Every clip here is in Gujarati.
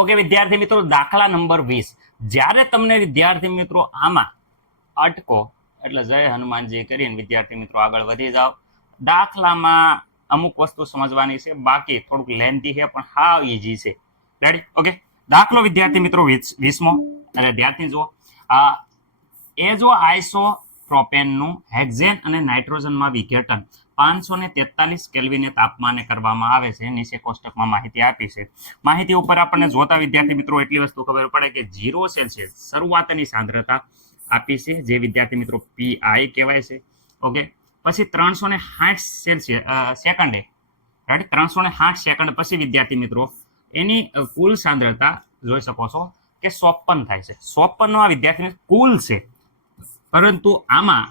ઓકે વિદ્યાર્થી મિત્રો, દાખલા નંબર 20. જ્યારે તમને વિદ્યાર્થી મિત્રો આમાં અટકો એટલે જય હનુમાનજી કરીને વિદ્યાર્થી મિત્રો આગળ વધી જાઓ. દાખલામાં અમુક વસ્તુ સમજવાની છે, બાકી થોડુંક લેન્થી છે પણ હાવ ઈઝી છે. રેડી? ઓકે. દાખલો વિદ્યાર્થી મિત્રો 20મો, એટલે ધ્યાનથી જુઓ. એ જો આઇસોપ્રોપેનનું હેક્ઝેન અને નાઇટ્રોજનમાં વિઘટન 543 કેલ્વિને તાપમાને કરવામાં આવે છે. નીચે કોષ્ટકમાં માહિતી આપી છે. માહિતી ઉપર આપણને જોતા વિદ્યાર્થી મિત્રો એટલી વસ્તુ ખબર પડે કે 0 સેલ્સિયસ શરૂઆતની સાંદ્રતા આપી છે, જે વિદ્યાર્થી મિત્રો પીઆઈ કહેવાય છે. ઓકે. પછી 360 સેકન્ડે, રાઈટ, 360 સેકન્ડ પછી વિદ્યાર્થી મિત્રો એની કુલ સાંદ્રતા જોઈ શકો છો કે 54 થાય છે. 54 વિદ્યાર્થી કુલ છે, પરંતુ આમાં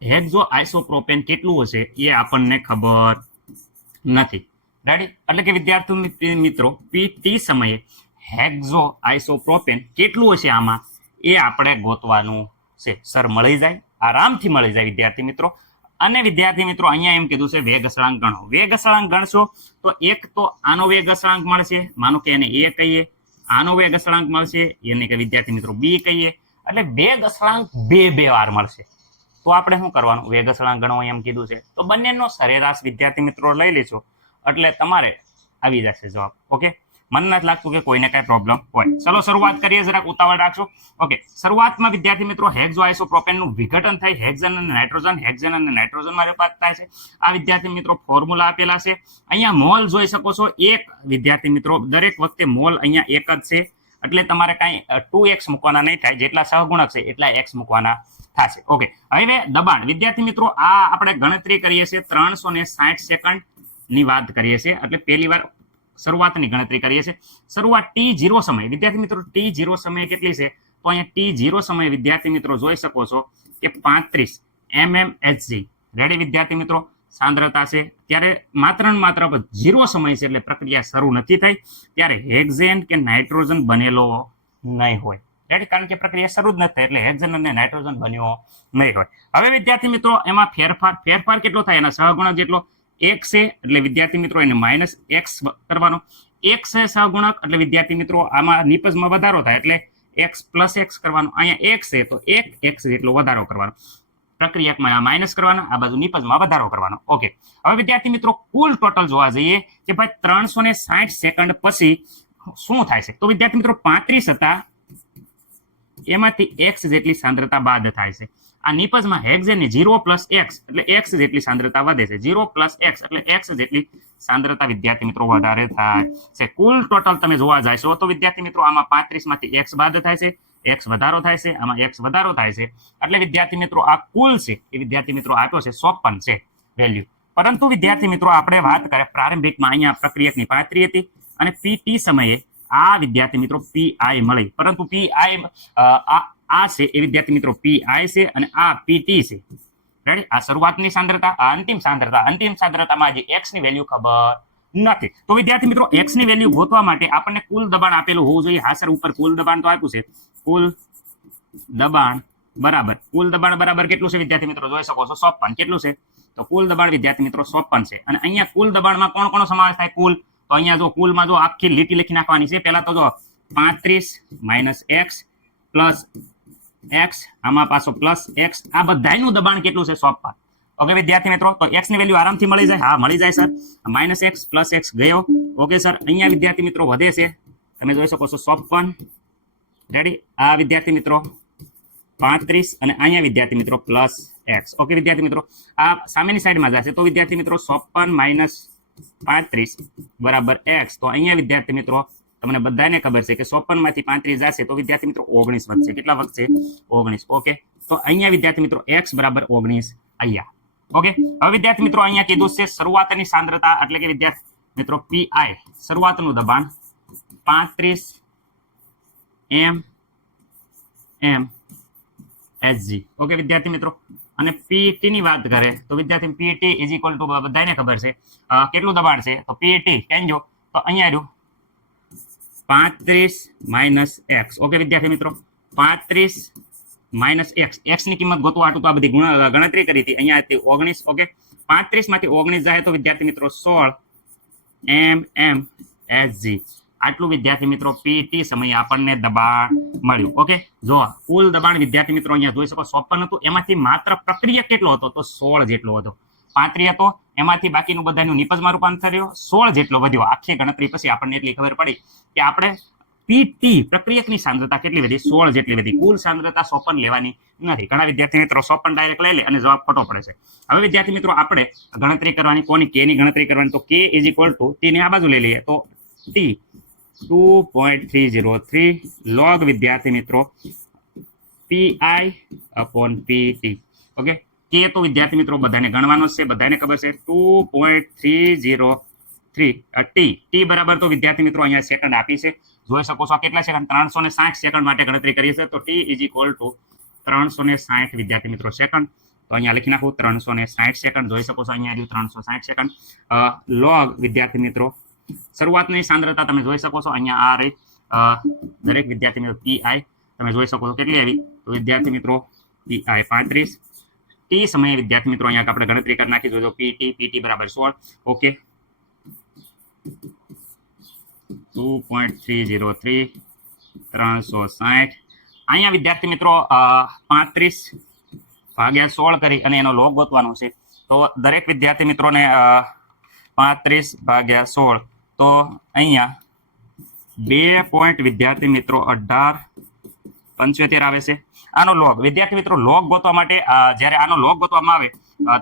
હેક્ઝો આઇસોપ્રોપેન કેટલું હશે એ આપણને ખબર નથી. રાઈટ? એટલે કે વિદ્યાર્થી મિત્રો પીટી સમયે હેક્ઝો આઇસોપ્રોપેન કેટલું હશે આમાં એ આપણે ગોતવાનું છે. સર મળી જાય, આરામથી મળી જાય વિદ્યાર્થી મિત્રો. અને વિદ્યાર્થી મિત્રો અહીંયા એમ કીધું છે વેગ અચળાંક ગણો. વેગ અચળાંક ગણશો તો એક તો આનો વેગ અચળાંક મળશે, માનો કે એને એ કહીએ. આનો વેગ અચળાંક મળશે, એને કે વિદ્યાર્થી મિત્રો બી કહીએ. એટલે વેગ અચળાંક બે વાર મળશે. તો આપણે શું કરવાનું? વેગ અચળાંક ગણવો એમ કીધું છે, તો બંનેનો સરેરાશ વિદ્યાર્થી મિત્રો લઈ લેજો એટલે તમારે આવી જશે જવાબ. ઓકે. મને નથી લાગતું કે કોઈને કઈ પ્રોબ્લેમ હોય. ચલો શરૂઆત કરીએ, જરાક ઉતાવળ રાખશો. ઓકે. શરૂઆતમાં વિદ્યાર્થી મિત્રો હેક્ઝો આઇસોપ્રોપેનનું વિઘટન થાય હેક્ઝન અને નાઇટ્રોજન, હેક્ઝન અને નાઇટ્રોજનમાં રૂપાંતર થાય છે. આ વિદ્યાર્થી મિત્રો ફોર્મ્યુલા આપેલા છે. અહીંયા મોલ જોઈ શકો છો, એક વિદ્યાર્થી મિત્રો દરેક વખતે મોલ અહીંયા એક જ છે, એટલે તમારે કાંઈ 2x મૂકવાના નહીં થાય. જેટલા સહગુણક છે એટલા x મૂકવાના થશે. ઓકે. હવે દબાણ વિદ્યાર્થી મિત્રો આ આપણે ગણતરી કરીએ છીએ 360 સેકન્ડ ની વાત કરીએ છીએ, એટલે પહેલી વાર શરૂઆતની ગણતરી કરીએ છીએ. શરૂઆત t0 સમય વિદ્યાર્થી મિત્રો t0 સમય કેટલી છે? તો અહીંયા t0 સમય વિદ્યાર્થી મિત્રો જોઈ શકો છો કે 35 mmHg. રેડી વિદ્યાર્થી મિત્રો? સાંદ્રતા છે. ત્યારે માત્ર 0 સમય છે, એટલે પ્રક્રિયા શરૂ નથી થઈ, ત્યારે હેક્ઝેન કે નાઇટ્રોજન બનેલો નહીં હોય. રેડી? કારણ કે પ્રક્રિયા શરૂ જ નથી થઈ, એટલે હેક્ઝન અને નાઇટ્રોજન બન્યો નહીં હોય. હવે વિદ્યાર્થી મિત્રો એમાં ફેરફાર કેટલો થાય? એના સહગુણક જેટલો એક છે, એટલે વિદ્યાર્થી મિત્રો એને -x કરવાનો. એક છે સહગુણક, એટલે વિદ્યાર્થી મિત્રો આમાં નિપજમાં વધારો થાય, એટલે x + x કરવાનો. અહીંયા x છે તો 1x જેટલો વધારો કરવાનો. પ્રક્રિયામાં માઇનસ કરવાનો, આ બાજુ નિપજમાં વધારો કરવાનો. ઓકે. હવે વિદ્યાર્થી મિત્રો કુલ ટોટલ જોવા જઈએ કે ભાઈ 360 સેકન્ડ પછી શું થાય છે? તો વિદ્યાર્થી મિત્રો 35 હતા, એમાંથી x જેટલી સાંદ્રતા બાદ થાય છે. આ નિપજમાં હેક્ઝેનની 0 + x એટલે x જેટલી સાંદ્રતા વધે છે. 0 + x એટલે x જેટલી સાંદ્રતા વિદ્યાર્થી મિત્રો વધારે થાય છે. કુલ ટોટલ તમે જોવા જશો તો વિદ્યાર્થી મિત્રો આમાં 35 માંથી x બાદ થાય છે, x વધારો થાય છે, આમાં x વધારો થાય છે, એટલે વિદ્યાર્થી મિત્રો આ કુલ છે એ વિદ્યાર્થી મિત્રો આપ્યો છે 54 છે વેલ્યુ. પરંતુ વિદ્યાર્થી મિત્રો આપણે વાત કરીએ પ્રારંભિકમાં અહીંયા પ્રક્રિયકની 35 હતી અને પીટી સમયે આ વિદ્યાર્થી મિત્રો પીઆઈ મળી, પરંતુ પીઆઈ આ છે એ વિદ્યાર્થી મિત્રો પીઆઈ છે અને આ પીટી છે. રેડી? આ શરૂઆતની સાંદ્રતા, આ અંતિમ સાંદ્રતામાં જે x ની વેલ્યુ ખબર નથી. તો વિદ્યાર્થી મિત્રો x ની વેલ્યુ ગોતવા માટે આપણને કુલ દબાણ આપેલું હોવું જોઈએ. હા સર, ઉપર કુલ દબાણ તો આપ્યું છે. કુલ દબાણ બરાબર કેટલું છે વિદ્યાર્થી મિત્રો? જોઈ શકો છો 54. કેટલું છે? તો કુલ દબાણ વિદ્યાર્થી મિત્રો 54 છે. અને અહીંયા કુલ દબાણમાં કોણ સમાવેશ થાય? કુલ. તો અહીંયા જો કુલમાં જો આખી લીટી લખી નાખવાની છે. પહેલા તો જો 35 - x + x, આમાં પાછો +x, આ બધાયનું દબાણ કેટલું છે? 54. ઓકે વિદ્યાર્થી મિત્રો, તો x ની વેલ્યુ આરામથી મળી જાય. હા મળી જાય સર. -x + x ગયો. Okay sir. અહીંયા વિદ્યાર્થી મિત્રો વધે છે, તમે જોઈ શકો છો 54. રેડી? આ વિદ્યાર્થી મિત્રો 35 અને અહીંયા વિદ્યાર્થી મિત્રો +x. ઓકે વિદ્યાર્થી મિત્રો આ સામેની સાઈડમાં જશે તો વિદ્યાર્થી મિત્રો 54 - 35 = x. તો અહીંયા વિદ્યાર્થી મિત્રો તમને બધાને ખબર છે કે 54 માંથી 35 જશે તો વિદ્યાર્થી મિત્રો 19 વધશે. કેટલા વધશે? 19. ઓકે. તો અહીંયા વિદ્યાર્થી મિત્રો x = 19 અહીંયા. ઓકે. હવે વિદ્યાર્થી મિત્રો અહીંયા કીધું છે શરૂઆતની સાંદ્રતા, એટલે કે વિદ્યાર્થી મિત્રો પીઆઈ શરૂઆતનું દબાણ 35 mmHg. ઓકે વિદ્યાર્થી મિત્રો. અને પીટી ની વાત કરે તો વિદ્યાર્થી પીટી = બધાને ખબર છે કેટલું દબાણ છે? તો પીટી કેનજો તો અહીંયા રહ્યું 35 - x. ઓકે વિદ્યાર્થી મિત્રો 35 - x. x ની કિંમત ગોતવા હાટુ તો આ બધી ગણતરી કરી હતી. અહીંયા હતી 19. ઓકે. 35 માંથી 19 જાય તો વિદ્યાર્થી મિત્રો 16 mmHg. આટલું વિદ્યાર્થી મિત્રો PT સમયે આપણને દબાણ મળ્યું. ઓકે, જો કુલ દબાણ વિદ્યાર્થી મિત્રો અહીંયા જોઈ શકો 54 હતું, એમાંથી માત્ર પ્રક્રિયક કેટલો હતો તો 16 જેટલો હતો. 35 હતો, એમાંથી બાકીનું બધાનું નિપજમાં રૂપાંતર થયો, 16 જેટલો વધ્યો. આખી ગણતરી પછી આપણને એટલી ખબર પડી કે આપણે PT પ્રક્રિયકની સાંદ્રતા કેટલી વધી, 16 જેટલી વધી. કુલ સાંદ્રતા 54 લેવાની નથી. ઘણા વિદ્યાર્થી મિત્રો 54 ડાયરેક્ટ લઈ લે અને જવાબ ખોટો પડે છે. હવે વિદ્યાર્થી મિત્રો આપણે ગણતરી કરવાની, કોની K ની ગણતરી કરવાની, તો K = T ને આ બાજુ લઈ લઈએ તો T 2.303 log વિદ્યાર્થી મિત્રો PI/PT. ઓકે, K તો વિદ્યાર્થી મિત્રો બધાને ગણવાનો છે, બધાને ખબર છે 2.303 T બરાબર તો વિદ્યાર્થી મિત્રો અહીંયા સેકન્ડ આપી છે, જોઈ શકો છો કેટલા સેકન્ડ, 360 સેકન્ડ માટે ગણતરી કરી છે. તો T = 360 વિદ્યાર્થી મિત્રો સેકન્ડ. તો અહીંયા લખી નાખું 360 સેકન્ડ, જોઈ શકો છો અહીંયા 360 સેકન્ડ. લોગ વિદ્યાર્થી મિત્રો શરૂઆતની સાંદ્રતા તમે જોઈ શકો છો અહીંયા આ રહી, દરેક વિદ્યાર્થી મિત્રો PI તમે જોઈ શકો છો કેટલી આવી, તો વિદ્યાર્થી મિત્રો PI 35. T સમયે વિદ્યાર્થી મિત્રો અહીંયા આપણે ગણતરી કરી નાખી, જોજો PT બરાબર 16. ઓકે, 2.303 360. અહીંયા વિદ્યાર્થી મિત્રો 35/16 કરી અને એનો લોગ ગોતવાનો છે. તો દરેક વિદ્યાર્થી મિત્રોને 35/16 તો અહીંયા 2 વિદ્યાર્થી મિત્રો 18.75 આવે છે. આનો લોગ વિદ્યાર્થી મિત્રો લોગ ગોતવા માટે જ્યારે આનો લોગ ગોતવામાં આવે,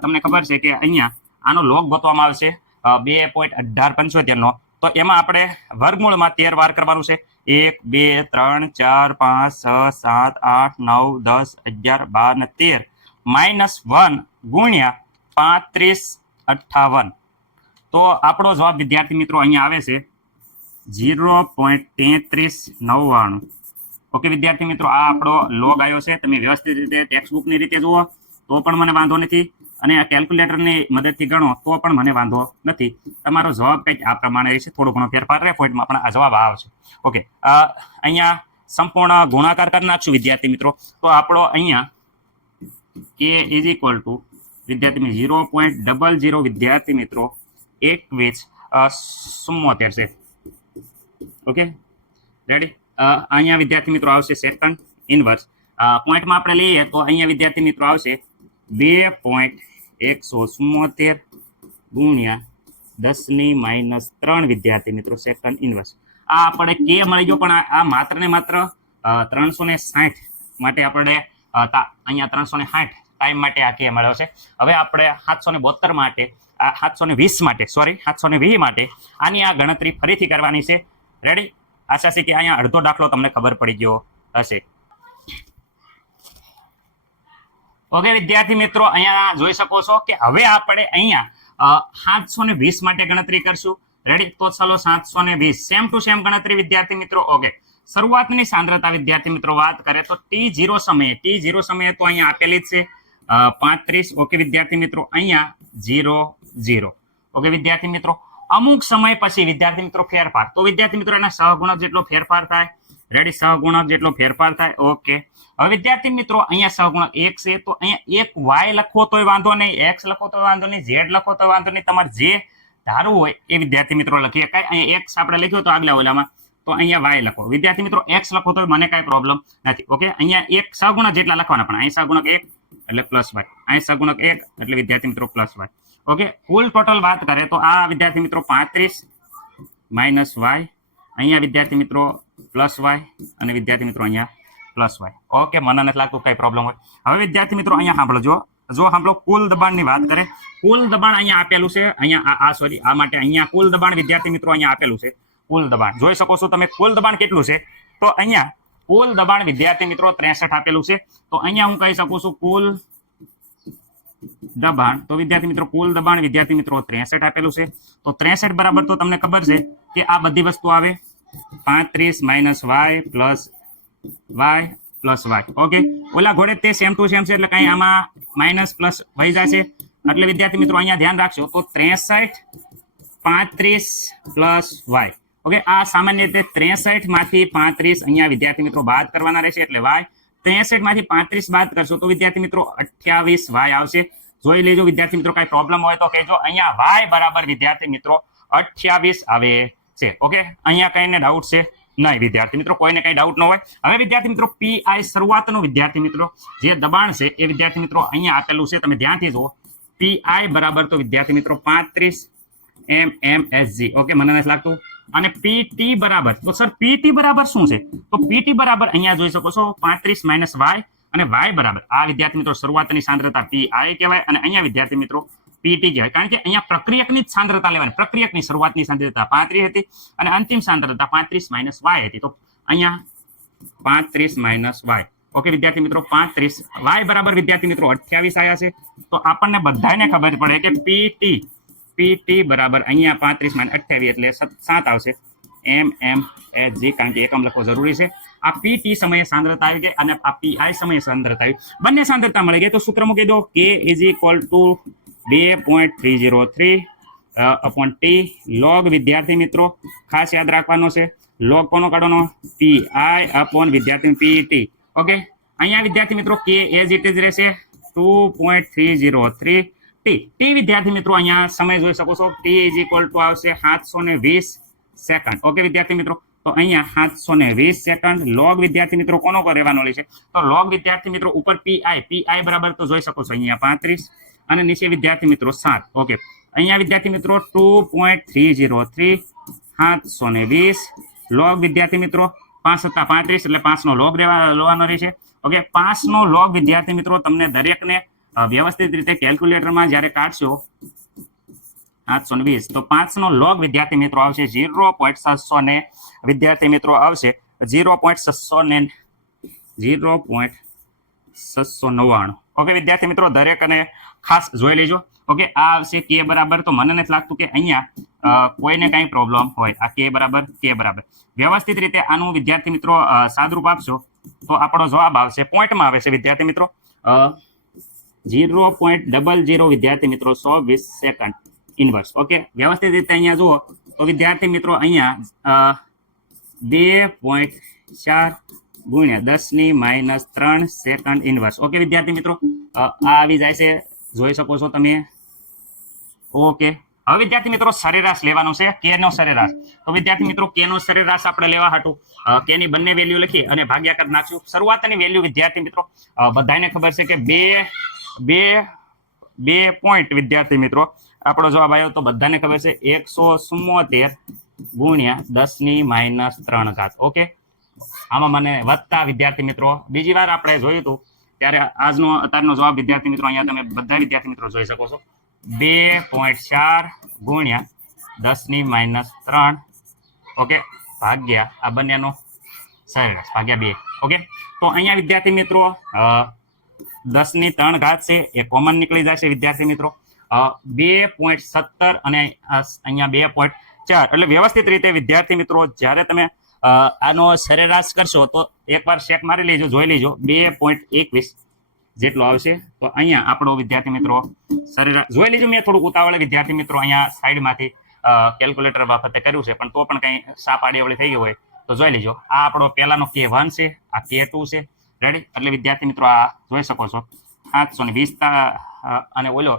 તમને ખબર છે કે અહીંયા આનો લોગ ગોતવામાં આવશે 2.1875 નો. તો એમાં આપણે વર્ગમૂળમાં 13 વાર કરવાનું છે. 1 2 3 4 5 6 7 8 9 10 11 12 ને 13 -1 ગુણ્યા 35/58. તો આપણો જવાબ વિદ્યાર્થી મિત્રો અહીંયા આવે છે 0.3399. ઓકે વિદ્યાર્થી મિત્રો, આ આપણો લોગ આવ્યો છે. તમે વ્યવસ્થિત રીતે ટેક્સ્ટબુકની રીતે જુઓ તો પણ મને વાંધો નથી, અને આ કેલ્ક્યુલેટરની મદદથી ગણો તો પણ મને વાંધો નથી. તમારો જવાબ કંઈક આ પ્રમાણે રહેશે, થોડો ઘણો ફેરફાર રહે પોઈન્ટમાં, પણ આ જવાબ આવશે. ઓકે, અહીંયા સંપૂર્ણ ગુણાકાર કરી નાખશું વિદ્યાર્થી મિત્રો. તો આપણો અહીંયા K = વિદ્યાર્થી 0.00 વિદ્યાર્થી મિત્રો 21.74 છે. Okay, ready. અહીંયા વિદ્યાર્થી મિત્રો આવશે સેકન્ડ ઇનવર્સ. પોઈન્ટમાં આપણે લઈએ તો અહીંયા વિદ્યાર્થી મિત્રો આવશે 2.174 ગુણ્યા 10⁻³ વિદ્યાર્થી મિત્રો સેકન્ડ ઇનવર્સ. આ આપણે K મળી ગયો, પણ આ માત્ર ને માત્ર 360 માટે આપણે અહીંયા 360 ટાઈમ માટે આ K મળ્યો છે. હવે આપણે 772 માટે 720 માટે 720 માટે આની આ ગણતરી ફરીથી કરવાની છે. રેડી. આશા છે કે અહીંયા અડધો દાખલો તમને ખબર પડી ગયો હશે. ઓકે વિદ્યાર્થી મિત્રો, અહીંયા જોઈ શકો છો કે હવે આપણે અહીંયા 720 માટે ગણતરી કરશું. રેડી. તો ચાલો 720 સેમ ટુ સેમ ગણતરી વિદ્યાર્થી મિત્રો. ઓકે, શરૂઆતની સાંદ્રતા વિદ્યાર્થી મિત્રો વાત કરે તો T0 સમયે તો અહીંયા આપેલી જ છે 35. ઓકે વિદ્યાર્થી મિત્રો, અહીંયા 0 ઓકે વિદ્યાર્થી મિત્રો, અમુક સમય પછી વિદ્યાર્થી મિત્રો ફેરફાર, તો વિદ્યાર્થી મિત્રો એના સહગુણક જેટલો ફેરફાર થાય. રેડી, સહગુણક જેટલો ફેરફાર થાય. ઓકે, હવે વિદ્યાર્થી મિત્રો અહીંયા સહગુણક 1 છે, તો અહીંયા એક y લખવો તોય વાંધો નહીં, x લખવો તોય વાંધો નહીં, z લખવો તોય વાંધો નહીં, તમારે જે ધારવું હોય એ વિદ્યાર્થી મિત્રો લખી શકાય. અહીંયા x આપણે લખ્યો તો આગલા ઓલામાં, તો અહીંયા y લખો. વિદ્યાર્થી મિત્રો x લખો તો મને કાંઈ પ્રોબ્લેમ નથી. ઓકે, અહીંયા એક સહગુણક જેટલા લખવાના, પણ અહીં સહગુણક 1 એટલે +y, અહીં સહગુણક 1 એટલે વિદ્યાર્થી મિત્રો +y. ઓકે, કુલ ટોટલ વાત કરે તો આ વિદ્યાર્થી મિત્રો 35 - y, અહીંયા વિદ્યાર્થી મિત્રો +y, અને વિદ્યાર્થી મિત્રો અહીંયા +y. ઓકે, મને નથી લાગતું કઈ પ્રોબ્લેમ હોય. હવે વિદ્યાર્થી મિત્રો અહીંયા સાંભળો, કુલ દબાણની વાત કરે. કુલ દબાણ અહીંયા આપેલું છે, અહીંયા આ માટે અહીંયા કુલ દબાણ વિદ્યાર્થી મિત્રો અહીંયા આપેલું છે. કુલ દબાણ જોઈ શકો છો તમે, કુલ દબાણ કેટલું છે, તો અહીંયા કુલ દબાણ વિદ્યાર્થી મિત્રો 63 આપેલું છે. તો અહીંયા હું કહી શકું છું કુલ દબાણ, તો વિદ્યાર્થી મિત્રો કુલ દબાણ વિદ્યાર્થી મિત્રો 63 આપેલું છે. તો 63 બરાબર તો તમને ખબર છે કે આ બધી વસ્તુ આવે 35 - y + y. ઓકે, ઓલા ઘોડે તે સેમ ટુ સેમ છે, એટલે કઈ આમાં માઇનસ પ્લસ વહી જાય છે. એટલે વિદ્યાર્થી મિત્રો અહીંયા ધ્યાન રાખજો, તો 63 35 + y. ઓકે, આ સામાન્ય રીતે 63 માંથી 35 અહીંયા વિદ્યાર્થી મિત્રો બાદ કરવાના રહેશે, એટલે y. 63 માંથી 35 બાદ કરશો તો વિદ્યાર્થી મિત્રો 28y આવશે. જોઈ લેજો વિદ્યાર્થી મિત્રો, કઈ પ્રોબ્લેમ હોય તો કહેજો. અહીંયા y બરાબર વિદ્યાર્થી મિત્રો 28 આવે છે. ઓકે, અહીંયા કઈને ડાઉટ છે નહીં વિદ્યાર્થી મિત્રો, કોઈને કઈ ડાઉટ ન હોય. હવે વિદ્યાર્થી મિત્રો પીઆઈ શરૂઆતનું વિદ્યાર્થી મિત્રો જે દબાણ છે એ વિદ્યાર્થી મિત્રો અહીંયા આપેલું છે, તમે ધ્યાનથી જુઓ. પીઆઈ બરાબર તો વિદ્યાર્થી મિત્રો 35 mmHg. ઓકે, મને નથી લાગતું. અને પીટી બરાબર, તો સર પીટી બરાબર શું છે? તો પીટી બરાબર અહીંયા જોઈ શકો છો 35 માઇનસ વાય, અને વાય બરાબર આ વિદ્યાર્થી મિત્રો શરૂઆતની સાંદ્રતા પીઆઈ કહેવાય, અને અહીંયા વિદ્યાર્થી મિત્રો પીટી કહેવાય. કારણ કે અહીંયા પ્રક્રિયકની જ સાંદ્રતા લેવાની. પ્રક્રિયકની શરૂઆતની સાંદ્રતા 35 હતી અને અંતિમ સાંદ્રતા 35 માઇનસ વાય હતી. તો અહીંયા 35 માઇનસ વાય. ઓકે વિદ્યાર્થી મિત્રો 35 વાય બરાબર વિદ્યાર્થી મિત્રો 28 આવ્યા છે. તો આપણને બધાને ખબર પડે કે પીટી બરાબર અહીંયા 35 માઇનસ 28 એટલે 7 આવશે mmHg, કારણ કે એકમ લખવો જરૂરી છે. આ પીટી સમયે સાંદ્રતા આવી ગઈ અને આ પીઆઈ સમયે સાંદ્રતા આવી, બંને સાંદ્રતા મળી ગઈ. તો સૂત્ર મૂકી દો, K = 2.303 upon T log વિદ્યાર્થી મિત્રો ખાસ યાદ રાખવાનો છે. log કોનો કાઢવાનો? પીઆઈ upon વિદ્યાર્થી પીટી. ઓકે, અહીંયા વિદ્યાર્થી મિત્રો K એઝ ઇટ ઇઝ રહેશે 2.303 T વિદ્યાર્થી મિત્રો અહીંયા સમય જોઈ શકો છો. T આવશે 720 સેકન્ડ. ઓકે વિદ્યાર્થી મિત્રો, તો અહીંયા 720 સેકન્ડ. લોગ વિદ્યાર્થી મિત્રો કોનો રહેવાનો છે? તો લોગ વિદ્યાર્થી મિત્રો ઉપર પીઆઈ બરાબર તો જોઈ શકો છો અહીંયા 35 અને નીચે વિદ્યાર્થી મિત્રો 7. ઓકે, અહીંયા વિદ્યાર્થી મિત્રો 2.303 720 લોગ વિદ્યાર્થી મિત્રો 5 + 35 એટલે 5 નો લોગ લેવાનો રહેશે. ઓકે, 5 નો લોગ વિદ્યાર્થી મિત્રો તમને દરેકને વ્યવસ્થિત રીતે કેલ્ક્યુલેટરમાં જ્યારે કાઢશો 720, તો 5 નો લોગ વિદ્યાર્થી મિત્રો આવશે 0.700 ને વિદ્યાર્થી મિત્રો આવશે 0.699. ઓકે વિદ્યાર્થી મિત્રો, દરેક અને ખાસ જોઈ લેજો. ઓકે, આ આવશે K બરાબર, તો મને નથી લાગતું કે અહીંયા કોઈને કઈ પ્રોબ્લેમ હોય. આ K બરાબર વ્યવસ્થિત રીતે આનું વિદ્યાર્થી મિત્રો સાદરૂપ આપશો તો આપણો જવાબ આવશે પોઈન્ટમાં આવે છે વિદ્યાર્થી મિત્રો 0.00 વિદ્યાર્થી મિત્રો 120 સેકન્ડ ઇનવર્સ. ઓકે, વ્યવસ્થિત રીતે અહીંયા જુઓ તો વિદ્યાર્થી મિત્રો અહીંયા 2.4 × 10⁻³ સેકન્ડ ઇનવર્સ. ઓકે વિદ્યાર્થી મિત્રો, આ આવી જાય છે, જોઈ શકો છો તમે. ઓકે, હવે વિદ્યાર્થી મિત્રો સરેરાશ લેવાનું છે, K નો સરેરાશ. તો વિદ્યાર્થી મિત્રો K નો સરેરાશ આપણે લેવા હાટું K ની બંને વેલ્યુ લખી અને ભાગ્યા કરી નાખશું. શરૂઆતની વેલ્યુ વિદ્યાર્થી મિત્રો બધાને ખબર છે કે બે પોઈન્ટ વિદ્યાર્થી મિત્રો આપણો જવાબ આવ્યો તો બધાને ખબર છે 174 × 10⁻³. ઓકે, આમાં મને વધતા વિદ્યાર્થી મિત્રો બીજી વાર આપણે જોયું હતું ત્યારે અત્યારનો જવાબ વિદ્યાર્થી મિત્રો અહીંયા તમે બધા વિદ્યાર્થી મિત્રો જોઈ શકો છો 2.4 × 10⁻³. ઓકે, ભાગ્યા આ બંનેનો સરેરાશ ભાગ્યા 2. ઓકે, તો અહીંયા વિદ્યાર્થી મિત્રો 10⁻³ છે એ કોમન નીકળી જશે વિદ્યાર્થી મિત્રો. 2.17 અને અહીંયા 2.4 એટલે વ્યવસ્થિત રીતે વિદ્યાર્થી મિત્રો જ્યારે તમે આનો સરેરાશ કરશો તો એકવાર ચેક મારી લેજો, જોઈ લેજો 2.21 જેટલો આવશે. તો અહીંયા આપણો વિદ્યાર્થી મિત્રો સરેરાશ જોઈ લેજો. મેં થોડુંક ઉતાવળે વિદ્યાર્થી મિત્રો અહીંયા સાઈડમાંથી કેલ્ક્યુલેટર વખતે કર્યું છે, પણ તો પણ કંઈ સાપ આડીઅવળી થઈ ગઈ હોય તો જોઈ લેજો. આ આપણો પહેલાનો K1 છે, આ K2 છે. રેડી? એટલે વિદ્યાર્થી મિત્રો આ જોઈ શકો છો 720 અને ઓલો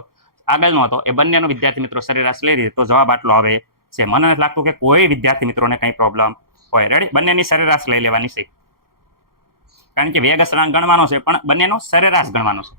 આગળનો હતો એ બંનેનો વિદ્યાર્થી મિત્રો સરેરાશ લઈ લીધી તો જવાબ આટલો આવે છે. મને નથી લાગતું કે કોઈ વિદ્યાર્થી મિત્રોને કંઈ પ્રોબ્લેમ હોય. રેડી? બંનેની સરેરાશ લઈ લેવાની છે, કારણ કે વેગ અચળાંક ગણવાનો છે પણ બંનેનો સરેરાશ ગણવાનો છે.